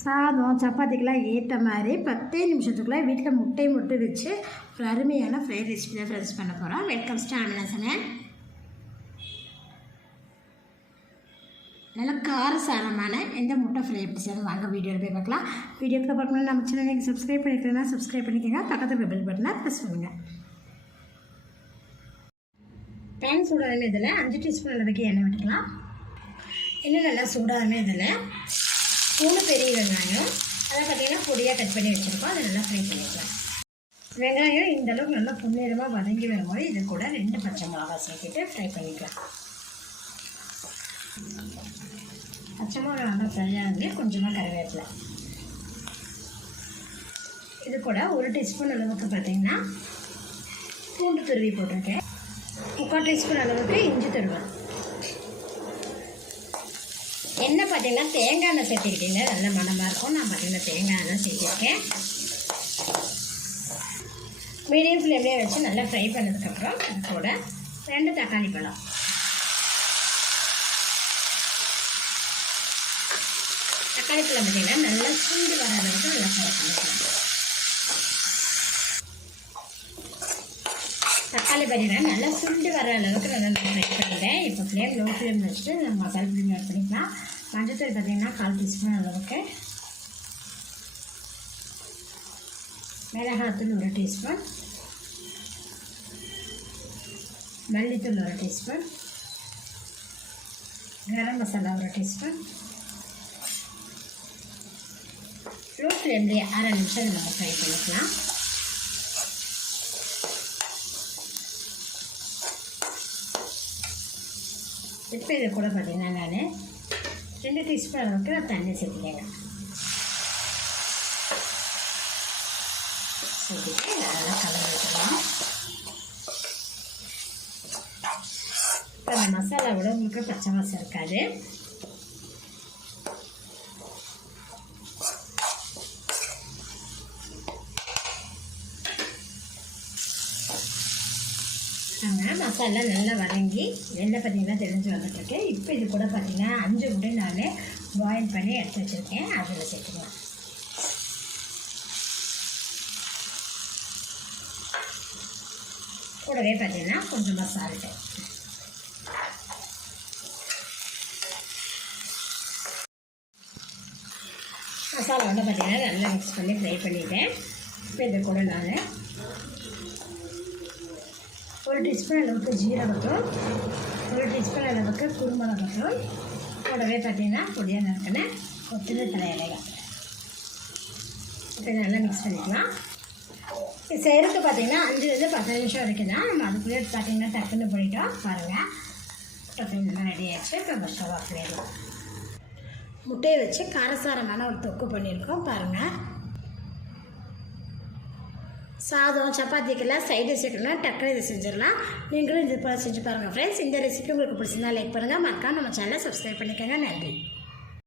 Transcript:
சாதம் சப்பாத்திக்கெலாம் ஏற்ற மாதிரி 10 நிமிஷத்துக்குள்ளே வீட்டில் முட்டை மட்டும் வச்சு ஒரு அருமையான ஃப்ரைட் ரெசிபி தான் ஃப்ரெண்ட்ஸ் பண்ண போகிறோம். வெல்கம் ஸ்டாமினா சமையல். நல்லா காரசாரமான எந்த முட்டை ஃப்ரை எப்படி செய்யணும் வாங்க வீடியோவில் போய் பார்க்கலாம். வீடியோக்கு பார்க்கணும் நம்ம சேனல் நீங்கள் சப்ஸ்கிரைப் பண்ணிக்கிறேன்னா சப்ஸ்கிரைப் பண்ணிக்கோங்க. பக்கத்தில் பெல் பட்டனை ப்ரெஸ் பண்ணுங்கள். பேன் சூடான இதில் 5 டீஸ்பூன் அளவுக்கு எண்ணெய் விட்டுக்கலாம். எண்ணெய் நல்லா சூடான இதில் 3 பெரிய வெங்காயம் அதை பார்த்திங்கன்னா பொடியாக கட் பண்ணி வச்சுருக்கோம். அதை நல்லா ஃப்ரை பண்ணிக்கலாம். வெங்காயம் இந்த அளவுக்கு நல்லா பொன்னிறமாக வதங்கி வரும்போது இது கூட 2 பச்சை மிளகாய் சேர்த்துட்டு ஃப்ரை பண்ணிக்கலாம். பச்சை மிளகாய் நல்லா ஃப்ரையாக இருந்து கொஞ்சமாக கருவேப்பிலை, இது கூட 1 டீஸ்பூன் அளவுக்கு பார்த்திங்கன்னா பூண்டு துருவி போட்டிருக்கேன். 3/4 டீஸ்பூன் அளவுக்கு இஞ்சி துருவல். என்ன பார்த்தீங்கன்னா தேங்காய் எண்ணெய் சேர்த்துக்கிட்டீங்க, நல்ல மனமாக இருக்கும். நான் பார்த்தீங்கன்னா தேங்காய் எண்ணெய் சேர்த்துருக்கேன். மீடியம் ஃப்ளேம்லேயே வச்சு நல்லா ஃப்ரை பண்ணதுக்கப்புறம் அது கூட 2 தக்காளி பழம், தக்காளி பழம் பார்த்தீங்கன்னா நல்லா சுண்டி வர அளவுக்கு நல்லா ஃப்ரை பண்ணிக்கலாம். தக்காளி பார்த்தீங்கன்னா நல்லா சுண்டி வர அளவுக்கு நல்லா ஃப்ரை பண்ணிட்டேன். இப்போ ஃப்ளேம் லோ ஃப்ளேம் வச்சுட்டு நம்ம மசாலா பொடி ஆட் பண்ணிக்கலாம். மஞ்சத்தூள் பார்த்தீங்கன்னா 1/4 டீஸ்பூன் அளவுக்கு, மிளகாத்தூள் 1 டீஸ்பூன், மல்லித்தூள் 1 teaspoon, garam masala 1 teaspoon. Low ஃப்ளேம்லேயே 1/2 நிமிஷம் நம்ம ஃப்ரை பண்ணிக்கலாம். இப்போ இது கூட பார்த்தீங்கன்னா நான் 2 டீஸ்பூன் அளவுக்கு நான் தண்ணி சேர்த்துக்கேங்க. சேர்த்துட்டு நல்லா கலந்து வைக்கலாம். இப்போ அந்த மசாலாவோட உங்களுக்கு பச்சை வாசம் இருக்காது. மசாலா நல்லா வதங்கி எண்ணெய் பார்த்திங்கன்னா தெரிஞ்சு வந்துட்டுருக்கேன். இப்போ இது கூட பார்த்திங்கன்னா 5 முட்டை நான் பாயில் பண்ணி எடுத்து வச்சுருக்கேன். அதில் சேர்த்துக்கலாம். கூடவே பார்த்திங்கன்னா கொஞ்சமாக சால்ட்டு. மசாலா வந்து பார்த்திங்கன்னா நல்லா மிக்ஸ் பண்ணி ஃப்ரை பண்ணிவிட்டேன். இப்போ இது கூட நான் 1 டீஸ்பூன் அளவுக்கு ஜீரகத்தூள், 1 டீஸ்பூன் அளவுக்கு குருமிளகுத்தூள், கூடவே பார்த்திங்கன்னா பொடியாக நறுக்கின கொத்தமல்லி இலைகள். இப்போ நல்லா மிக்ஸ் பண்ணிக்கலாம். இது செய்கிறதுக்கு பார்த்திங்கன்னா 5லேருந்து 10 நிமிஷம் வரைக்கும் தான். நம்ம அதுக்குள்ளே பார்த்திங்கன்னா டக்குன்னு போயிட்டோம். பாருங்கள், டக்குன்னு நல்லா ரெடி ஆகிடுச்சு. இப்போ மசாலா ஃப்ளேவர் முட்டையை வச்சு காரசாரமான ஒரு தொக்கு பண்ணியிருக்கோம். பாருங்கள், சாதம் சப்பாத்திக்கெல்லாம் சைடு சேர்க்கணும்னா டக்குனு இதை செஞ்சிடலாம். நீங்களும் இது போல் செஞ்சு பாருங்கள் ஃப்ரெண்ட்ஸ். இந்த ரெசிபி உங்களுக்கு பிடிச்சிருந்தா லைக் பண்ணுங்கள், மறக்காம நம்ம சேனலை சப்ஸ்கிரைப் பண்ணிக்கோங்க. நன்றி.